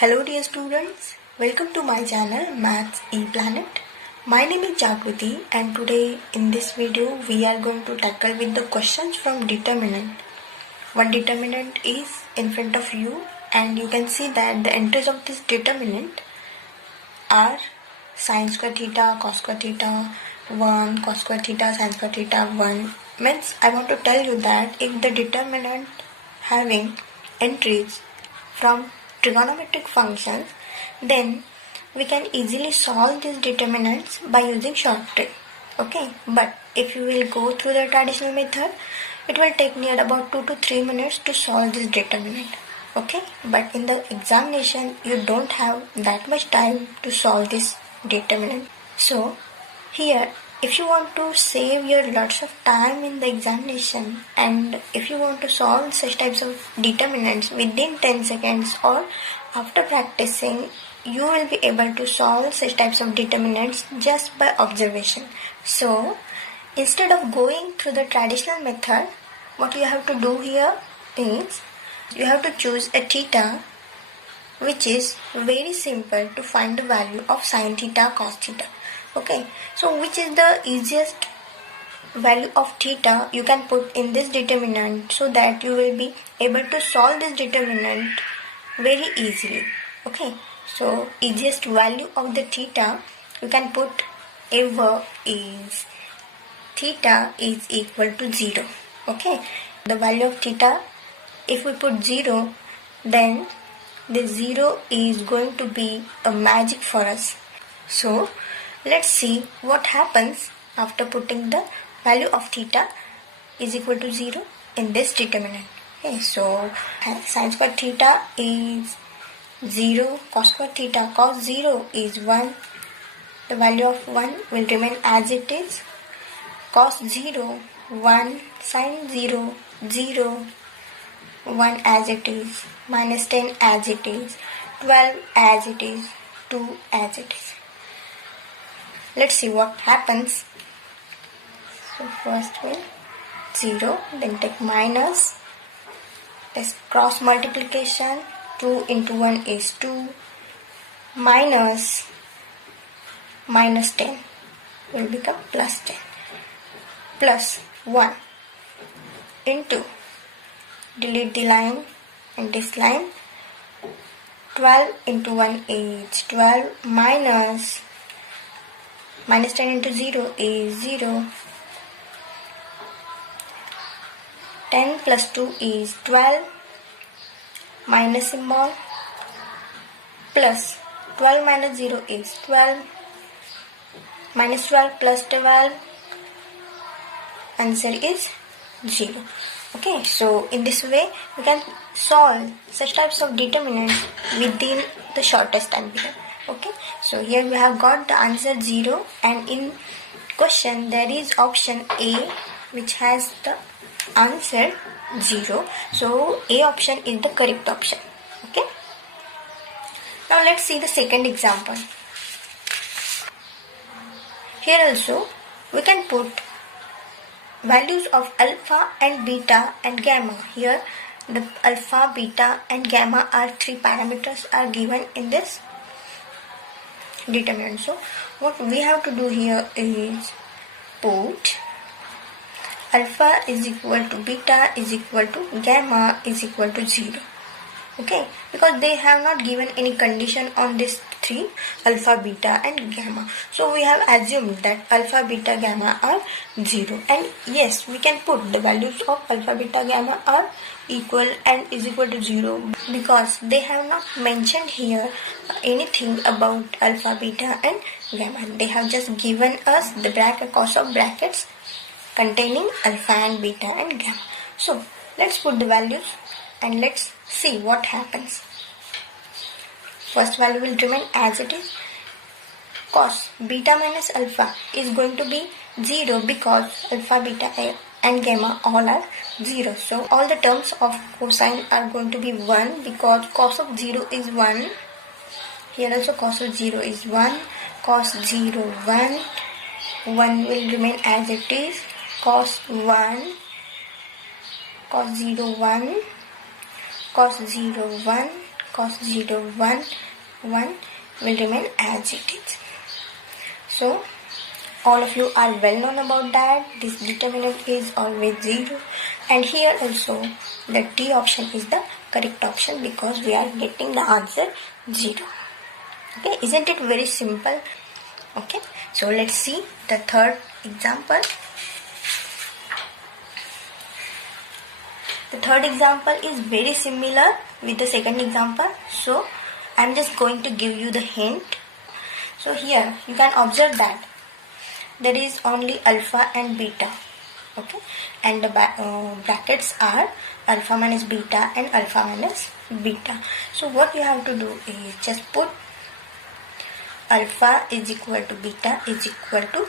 Hello dear students, welcome to my channel Maths ePlanet. My name is Jagriti and today in this video we are going to tackle with the questions from determinant. One determinant is in front of you and you can see that the entries of this determinant are sin square theta, cos square theta 1, cos square theta, sin square theta 1. Means I want to tell you that if the determinant having entries from trigonometric functions, then we can easily solve these determinants by using short trick. Okay, but if you will go through the traditional method, it will take near about 2 to 3 minutes to solve this determinant. Okay, but in the examination you don't have that much time to solve this determinant. So here, if you want to save your lots of time in the examination and if you want to solve such types of determinants within 10 seconds or after practicing, you will be able to solve such types of determinants just by observation. So instead of going through the traditional method, what you have to do here is you have to choose a theta which is very simple to find the value of sin theta, cos theta. Okay, so which is the easiest value of theta you can put in this determinant so that you will be able to solve this determinant very easily. Okay, so easiest value of the theta you can put ever is theta is equal to 0. Okay, the value of theta, if we put 0, then the 0 is going to be a magic for us. So let's see what happens after putting the value of theta is equal to 0 in this determinant. Okay, so sin square theta is 0, cos square theta, cos 0 is 1. The value of 1 will remain as it is. Cos 0, 1, sin 0, 0, 1 as it is, minus 10 as it is, 12 as it is, 2 as it is. Let's see what happens. So first we'll 0, then take minus, let's cross multiplication, 2 into 1 is 2, minus 10 will become plus 10, plus 1 into, delete the line and this line, 12 into 1 is 12, minus 10 into 0 is 0, 10 plus 2 is 12, minus symbol, plus 12 minus 0 is 12, minus 12 plus 12, answer is 0. Okay, so in this way we can solve such types of determinants within the shortest time period. Okay, so here we have got the answer 0 and in question there is option A which has the answer 0. So A option is the correct option. Okay, now let's see the second example. Here also we can put values of alpha and beta and gamma. Here the alpha, beta and gamma are 3 parameters are given in this determinant. So what we have to do here is put alpha is equal to beta is equal to gamma is equal to 0. Okay, because they have not given any condition on this 3 alpha, beta and gamma. So we have assumed that alpha, beta, gamma are 0. And yes, we can put the values of alpha, beta, gamma are equal and is equal to 0 because they have not mentioned here anything about alpha, beta and gamma. They have just given us the bracket cos of brackets containing alpha and beta and gamma. So let's put the values and let's see what happens. First value will remain as it is. Cos beta minus alpha is going to be 0 because alpha, beta and gamma all are 0. So all the terms of cosine are going to be 1 because cos of 0 is 1. Here also cos of 0 is 1. Cos 0 1. 1 will remain as it is. Cos 1. Cos 0 1. Cos 0 1. cos 0 1 1 will remain as it is. So all of you are well known about that. This determinant is always 0, and here also the D option is the correct option because we are getting the answer 0. Okay, isn't it very simple? Okay, so let's see the third example. The third example is very similar with the second example, so I'm just going to give you the hint. So here you can observe that there is only alpha and beta, okay, and the brackets are alpha minus beta and alpha minus beta. So what you have to do is just put alpha is equal to beta is equal to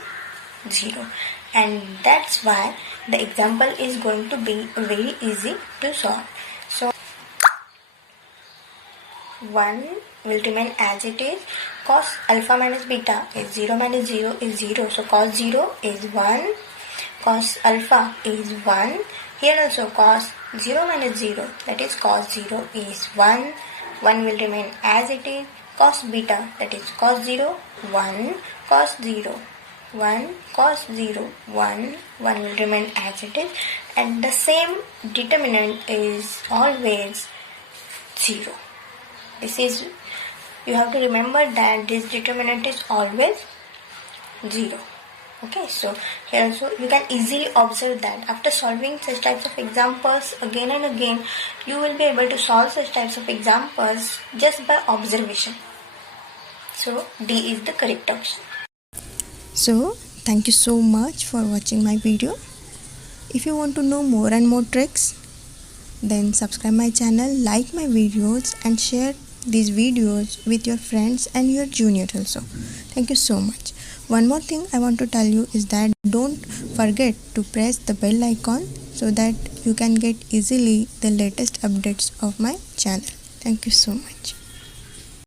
0, and that's why the example is going to be very easy to solve. So 1 will remain as it is. Cos alpha minus beta is 0 minus 0 is 0. So cos 0 is 1. Cos alpha is 1. Here also cos 0 minus 0, that is cos 0 is 1. 1 will remain as it is. Cos beta, that is cos 0 1. Cos 0 1. Cos 0 1. 1 will remain as it is, and the same determinant is always 0. This is, you have to remember that this determinant is always 0. Okay, so here also you can easily observe that after solving such types of examples again and again, you will be able to solve such types of examples just by observation. So D is the correct option. So thank you so much for watching my video. If you want to know more and more tricks, then subscribe my channel, like my videos, and share these videos with your friends and your juniors also. Thank you so much. One more thing I want to tell you is that don't forget to press the bell icon so that you can get easily the latest updates of my channel. Thank you so much.